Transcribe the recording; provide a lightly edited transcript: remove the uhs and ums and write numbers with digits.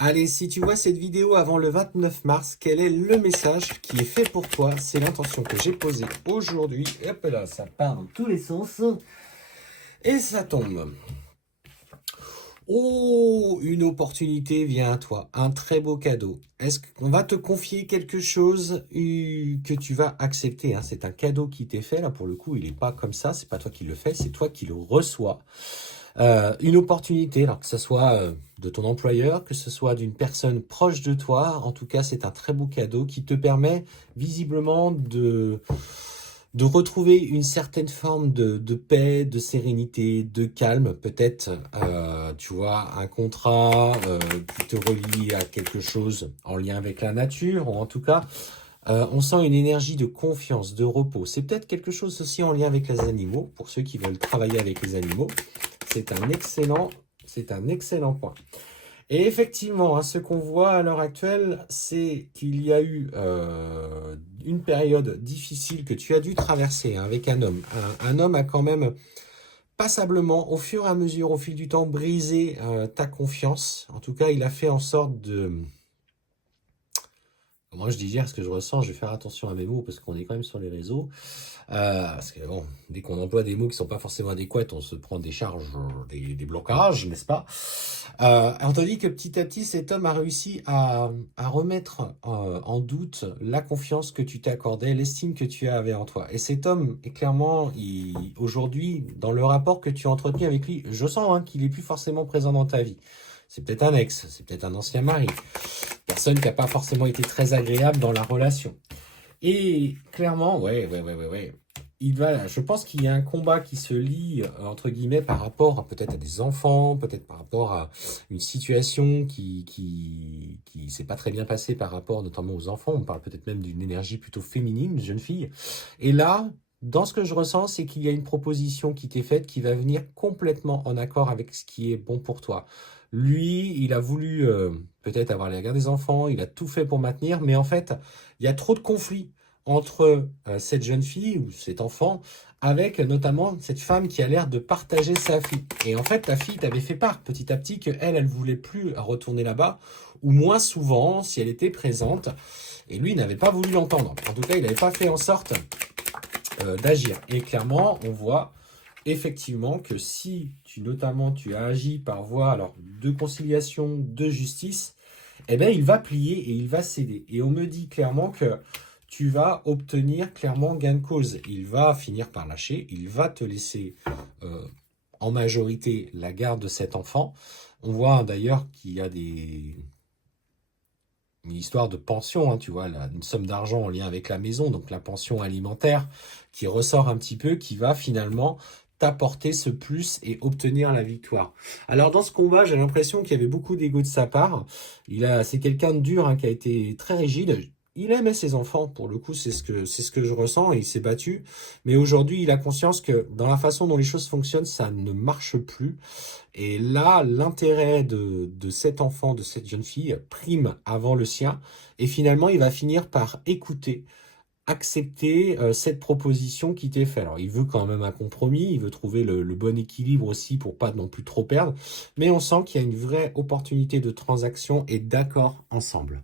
Allez, si tu vois cette vidéo avant le 29 mars, quel est le message qui est fait pour toi? C'est l'intention que j'ai posée aujourd'hui. Et hop là, ça part dans tous les sens. Et ça tombe. Oh, une opportunité vient à toi, un très beau cadeau. Est-ce qu'on va te confier quelque chose que tu vas accepter, hein? C'est un cadeau qui t'est fait, là pour le coup, il n'est pas comme ça, c'est pas toi qui le fais, c'est toi qui le reçois. Une opportunité, alors que ce soit de ton employeur, que ce soit d'une personne proche de toi, en tout cas c'est un très beau cadeau qui te permet visiblement de retrouver une certaine forme de paix, de sérénité, de calme. Peut-être, tu vois, un contrat qui te relie à quelque chose en lien avec la nature, ou en tout cas, on sent une énergie de confiance, de repos. C'est peut-être quelque chose aussi en lien avec les animaux, pour ceux qui veulent travailler avec les animaux. C'est un excellent point. Et effectivement, hein, ce qu'on voit à l'heure actuelle, c'est qu'il y a eu une période difficile que tu as dû traverser, hein, avec un homme. Un homme a quand même passablement, au fur et à mesure, au fil du temps, brisé ta confiance. En tout cas, il a fait en sorte de... Moi, je digère ce que je ressens, je vais faire attention à mes mots parce qu'on est quand même sur les réseaux. Parce que bon, dès qu'on emploie des mots qui ne sont pas forcément adéquats, on se prend des charges, des blocages, n'est-ce pas? On te dit que petit à petit, cet homme a réussi à remettre en doute la confiance que tu t'accordais, l'estime que tu avais en toi. Et cet homme est clairement, aujourd'hui, dans le rapport que tu as entretenu avec lui, je sens, hein, qu'il n'est plus forcément présent dans ta vie. C'est peut-être un ex, c'est peut-être un ancien mari, personne qui n'a pas forcément été très agréable dans la relation. Et clairement, ouais. Je pense qu'il y a un combat qui se lie, entre guillemets, par rapport peut-être à des enfants, peut-être par rapport à une situation qui s'est pas très bien passée par rapport notamment aux enfants. On parle peut-être même d'une énergie plutôt féminine, une jeune fille. Et là, dans ce que je ressens, c'est qu'il y a une proposition qui t'est faite qui va venir complètement en accord avec ce qui est bon pour toi. Lui, il a voulu peut-être avoir les gardes des enfants, il a tout fait pour maintenir, mais en fait, il y a trop de conflits entre cette jeune fille ou cet enfant avec notamment cette femme qui a l'air de partager sa fille. Et en fait, ta fille t'avait fait part petit à petit qu'elle, elle voulait plus retourner là-bas, ou moins souvent si elle était présente. Et lui, il n'avait pas voulu l'entendre. En tout cas, il n'avait pas fait en sorte d'agir. Et clairement, on voit effectivement que si notamment tu as agi par voie alors, de conciliation, de justice, eh bien, il va plier et il va céder. Et on me dit clairement que tu vas obtenir clairement gain de cause. Il va finir par lâcher, il va te laisser en majorité la garde de cet enfant. On voit d'ailleurs qu'il y a une histoire de pension, hein, tu vois, là, une somme d'argent en lien avec la maison, donc la pension alimentaire qui ressort un petit peu, qui va finalement t'apporter ce plus et obtenir la victoire. Alors dans ce combat, j'ai l'impression qu'il y avait beaucoup d'ego de sa part. C'est quelqu'un de dur, hein, qui a été très rigide. Il aimait ses enfants, pour le coup, c'est ce que je ressens, et il s'est battu. Mais aujourd'hui, il a conscience que dans la façon dont les choses fonctionnent, ça ne marche plus. Et là, l'intérêt de cet enfant, de cette jeune fille, prime avant le sien. Et finalement, il va finir par écouter, accepter cette proposition qui t'est faite. Alors, il veut quand même un compromis, il veut trouver le bon équilibre aussi pour pas non plus trop perdre. Mais on sent qu'il y a une vraie opportunité de transaction et d'accord ensemble.